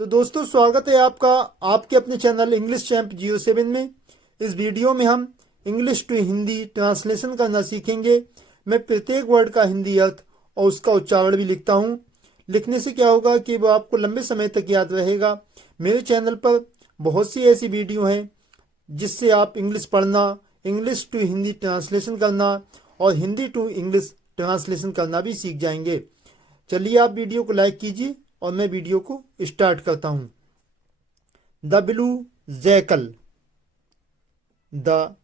तो दोस्तों स्वागत है आपका आपके अपने चैनल इंग्लिश चैंप 07 में। इस वीडियो में हम इंग्लिश टू हिंदी ट्रांसलेशन करना सीखेंगे। मैं प्रत्येक वर्ड का हिंदी अर्थ और उसका उच्चारण भी लिखता हूँ। लिखने से क्या होगा कि वो आपको लंबे समय तक याद रहेगा। मेरे चैनल पर बहुत सी ऐसी वीडियो हैं जिससे आप इंग्लिश पढ़ना, इंग्लिश टू हिंदी ट्रांसलेशन करना और हिंदी टू इंग्लिश ट्रांसलेशन करना भी सीख जाएंगे। चलिए आप वीडियो को लाइक कीजिए और मैं वीडियो को स्टार्ट करता हूं। The blue jackal, the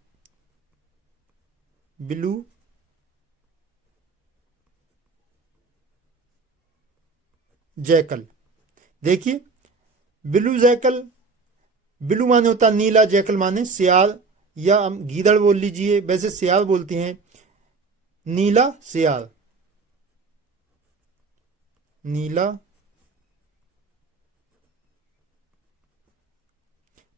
blue jackal. देखिए ब्लू जैकल, ब्लू माने होता नीला, जैकल माने सियार या हम गीदड़ बोल लीजिए, वैसे सियार बोलते हैं। नीला सियार, नीला।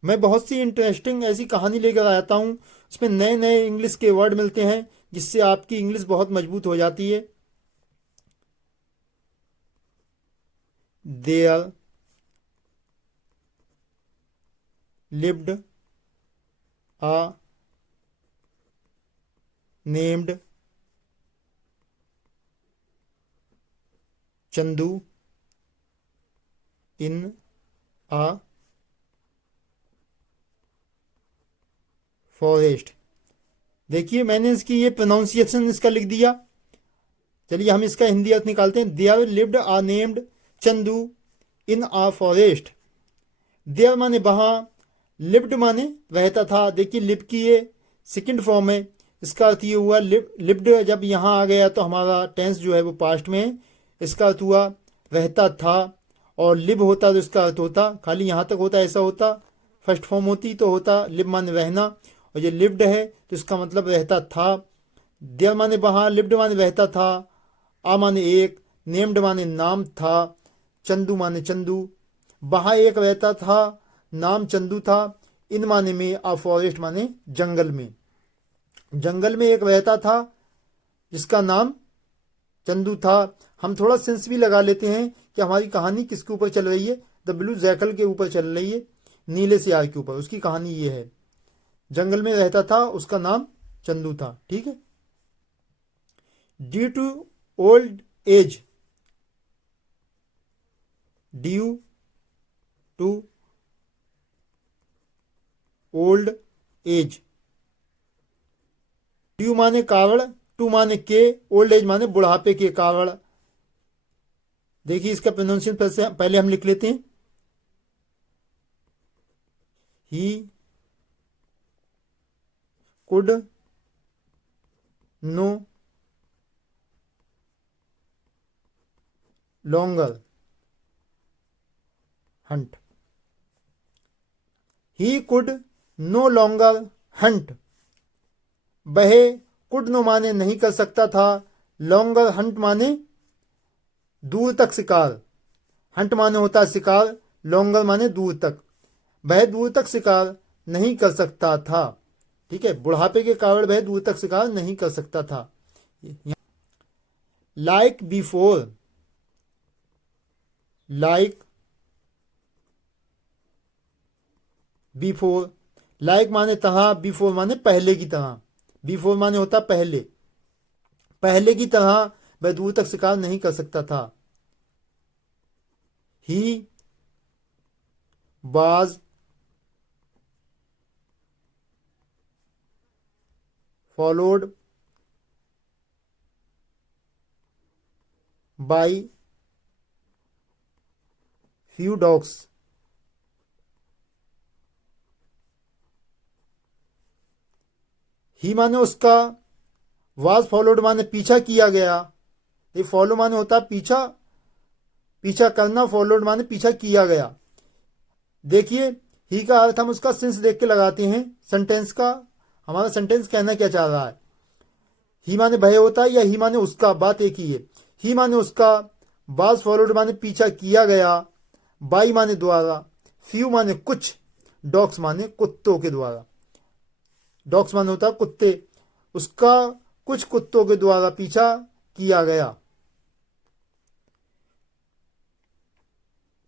मैं बहुत सी इंटरेस्टिंग ऐसी कहानी लेकर आता हूँ, उसमें नए नए इंग्लिश के वर्ड मिलते हैं जिससे आपकी इंग्लिश बहुत मजबूत हो जाती है। There lived a named Chandu in a forest. देखिए मैंने इसकी ये प्रोनाउंसिएशन इसका लिख दिया। चलिए हम इसका हिंदी अर्थ निकालते हैं। There lived a named Chandu in a forest. There माने वहां, लिव्ड माने रहता था। देखिए लिव की ये सेकंड फॉर्म है। इसका अर्थ ये हुआ लिव्ड जब यहाँ आ गया तो हमारा टेंस जो है वो पास्ट में है। इसका अर्थ हुआ रहता था, और लिव होता तो इसका अर्थ होता खाली यहाँ तक होता, ऐसा होता। फर्स्ट फॉर्म होती तो होता लिव माने रहना, और ये लिव्ड है तो इसका मतलब रहता था। देयर माने वहां, लिव्ड माने रहता था, आ माने एक, नेम्ड माने नाम था, चंदू माने चंदू। वहां एक रहता था, नाम चंदू था। इन माने में, आ फॉरेस्ट माने जंगल में। जंगल में एक रहता था जिसका नाम चंदू था। हम थोड़ा सेंस भी लगा लेते हैं कि हमारी कहानी किसके ऊपर चल रही है। द ब्लू जैकल के ऊपर चल रही है, नीले सियार के ऊपर। उसकी कहानी ये है, जंगल में रहता था, उसका नाम चंदू था। ठीक है। Due to old age, due to old age. Due माने कारण, टू माने के, ओल्ड एज माने बुढ़ापे के कारण। देखिए इसका प्रोनाउंसिएशन पहले हम लिख लेते हैं। He could no longer hunt. He could no longer hunt. वह कुड नो माने नहीं कर सकता था, लॉन्गर हंट माने दूर तक शिकार। हंट माने होता है शिकार, लॉन्गर माने दूर तक। वह दूर तक शिकार नहीं कर सकता था। ठीक है, बुढ़ापे के कारण वह दूर तक शिकार नहीं कर सकता था। Like before, like before. Like माने तरह, बिफोर माने पहले की तरह। बिफोर माने होता पहले, पहले की तरह वह दूर तक शिकार नहीं कर सकता था। He was followed by few dogs. He माने उसका, वाज फॉलोड माने पीछा किया गया। ये फॉलो माने होता पीछा, पीछा करना। फॉलोड माने पीछा किया गया। देखिए ही का अर्थ हम उसका सेंस देख के लगाते हैं सेंटेंस का। हमारा सेंटेंस कहना क्या चाह रहा है। ही माने भय होता है या ही माने उसका, बात एक ही है। ही माने उसका, वाज फॉलोड माने पीछा किया गया, बाई माने द्वारा, फ्यू माने कुछ, डॉग्स माने कुत्तों के द्वारा। डॉग्स माने होता कुत्ते, उसका कुछ कुत्तों के द्वारा पीछा किया गया।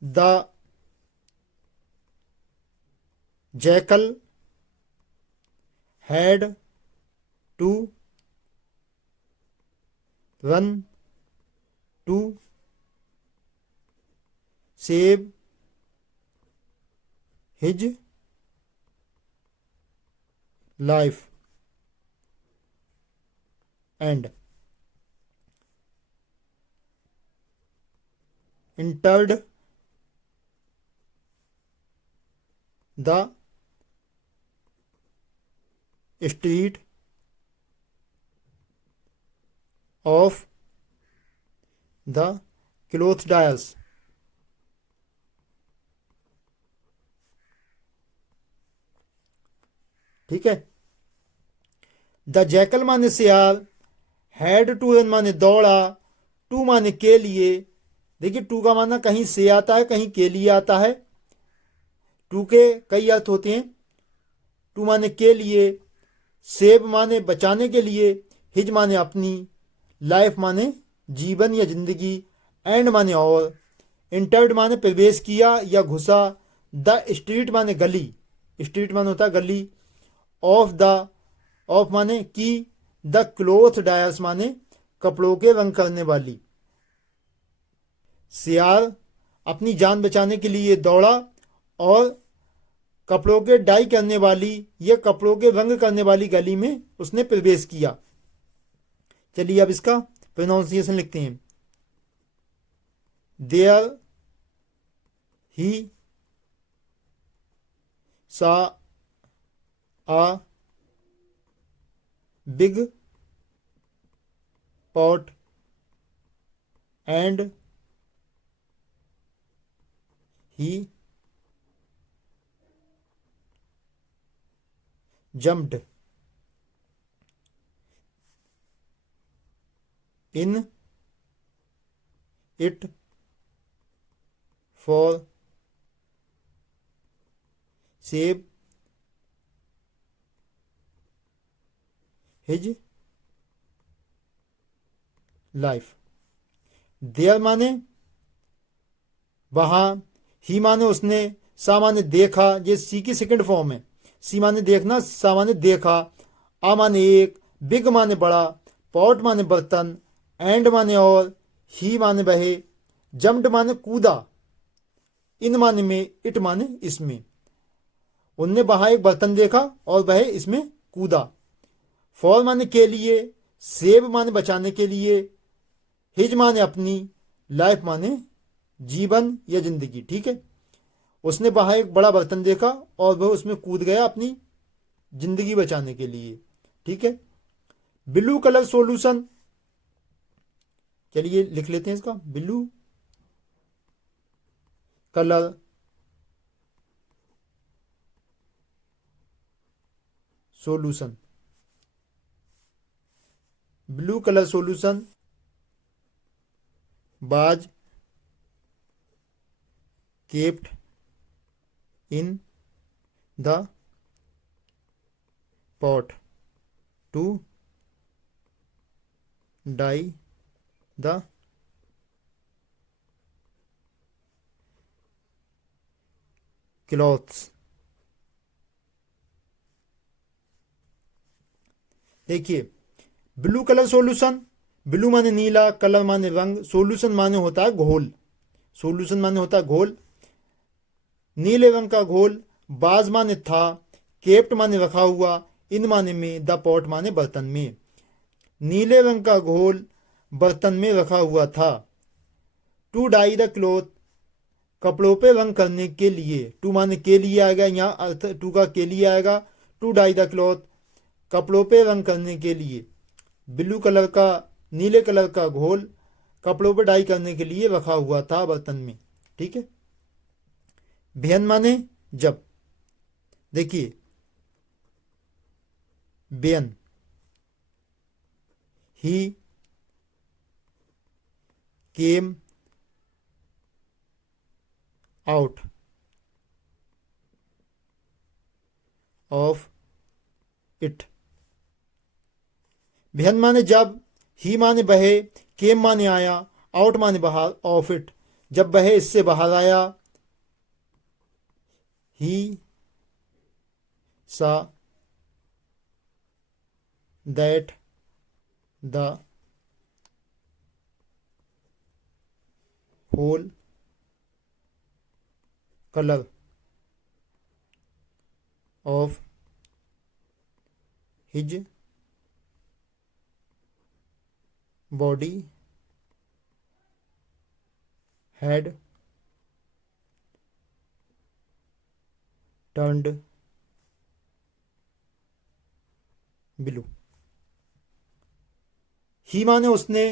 The jackal had to run to save his life and entered the street of the clothes. ठीक है। द जैकल माने सियाल, हैड टू रन माने दौड़ा, टू माने के लिए। देखिए टू का माना कहीं से आता है कहीं के लिए आता है। टू के कई अर्थ होते हैं। टू माने के लिए, सेव माने बचाने के लिए, हिज माने अपनी, लाइफ माने जीवन या जिंदगी, एंड माने और, इंटर्ड माने प्रवेश किया या घुसा, द स्ट्रीट माने गली, स्ट्रीट माने होता है गली, ऑफ माने की, द क्लोथ डायर्स माने कपड़ों के रंग करने वाली। सियार अपनी जान बचाने के लिए दौड़ा और कपड़ों के डाई करने वाली या कपड़ों के रंग करने वाली गली में उसने प्रवेश किया। चलिए अब इसका प्रोनाउंसिएशन लिखते हैं। देयर ही सा a big pot and he jumped in it for save his life। There माने वहां, ही माने उसने, सा माने देखा, ये सी की सेकंड फॉर्म है। सी माने देखना, सा माने देखा, आ माने एक, बिग माने बड़ा, पॉट माने बर्तन, एंड माने और, ही माने बहे, जम्प्ड माने कूदा, इन माने में, इट माने इसमें। उनने वहां एक बर्तन देखा और वह इसमें कूदा। फॉर माने के लिए, सेव माने बचाने के लिए, हिज माने अपनी, लाइफ माने जीवन या जिंदगी। ठीक है, उसने वहां एक बड़ा बर्तन देखा और वह उसमें कूद गया अपनी जिंदगी बचाने के लिए। ठीक है, ब्लू कलर सॉल्यूशन, चलिए लिख लेते हैं इसका। Blue colour solution, blue colour solution बाज kept in the pot to dye the clothes। देखिए ब्लू कलर सॉल्यूशन, ब्लू माने नीला, कलर माने रंग, सॉल्यूशन माने होता है घोल, सॉल्यूशन माने होता है घोल। नीले रंग का घोल, बाज माने था, केप्ट माने रखा हुआ, इन माने में, द पॉट माने बर्तन में। नीले रंग का घोल बर्तन में रखा हुआ था। टू डाई द क्लॉथ, कपड़ों पे रंग करने के लिए, टू माने के लिए आएगा, यहाँ अर्थ टू का के लिए आएगा। टू डाई द क्लॉथ, कपड़ों पे रंग करने के लिए। ब्लू कलर का, नीले कलर का घोल कपड़ों पे डाई करने के लिए रखा हुआ था बर्तन में। ठीक है, बेहन माने जब, देखिए Ben, he came out of it. बेहन माने जब, ही माने बहे, केम माने आया, आउट माने बाहर, ऑफ इट जब बहे इससे बाहर आया। ही saw that the whole color of his body had turned blue. ही माने उसने,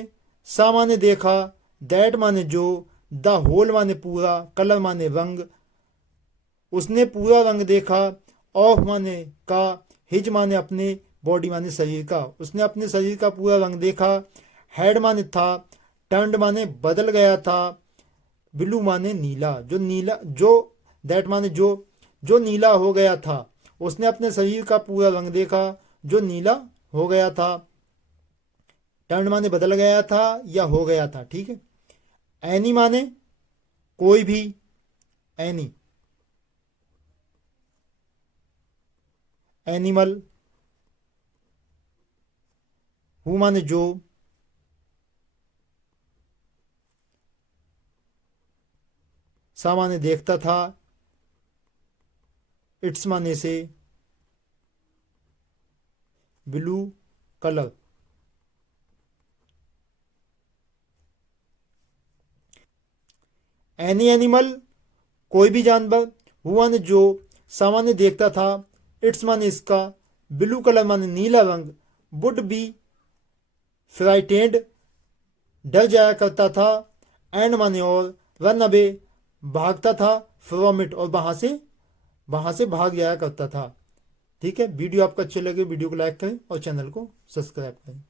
सा माने देखा, दैट माने जो, द होल माने पूरा, कलर माने रंग, उसने पूरा रंग देखा, ऑफ माने का, हिज माने अपने, बॉडी माने शरीर का, उसने अपने शरीर का पूरा रंग देखा, हैड माने था, टर्न्ड माने बदल गया था, ब्लू माने नीला, जो दैट माने जो नीला हो गया था, उसने अपने शरीर का पूरा रंग देखा जो नीला हो गया था, टर्न माने बदल गया था या हो गया था, ठीक है। एनी माने कोई भी, एनी, एनिमल, हु माने जो, सा माने देखता था, इट्स माने से, ब्लू कलर। एनी एनिमल कोई भी जानवर, हु माने जो, सा माने देखता था, इट्स माने इसका, ब्लू कलर माने नीला रंग, वुड बी फ्राइटेंड डर जाया करता था, एंड माने और, रन अवे भागता था, फ्रॉम इट और वहां से भाग जाया करता था। ठीक है, वीडियो आपको अच्छे लगे वीडियो को लाइक करें और चैनल को सब्सक्राइब करें।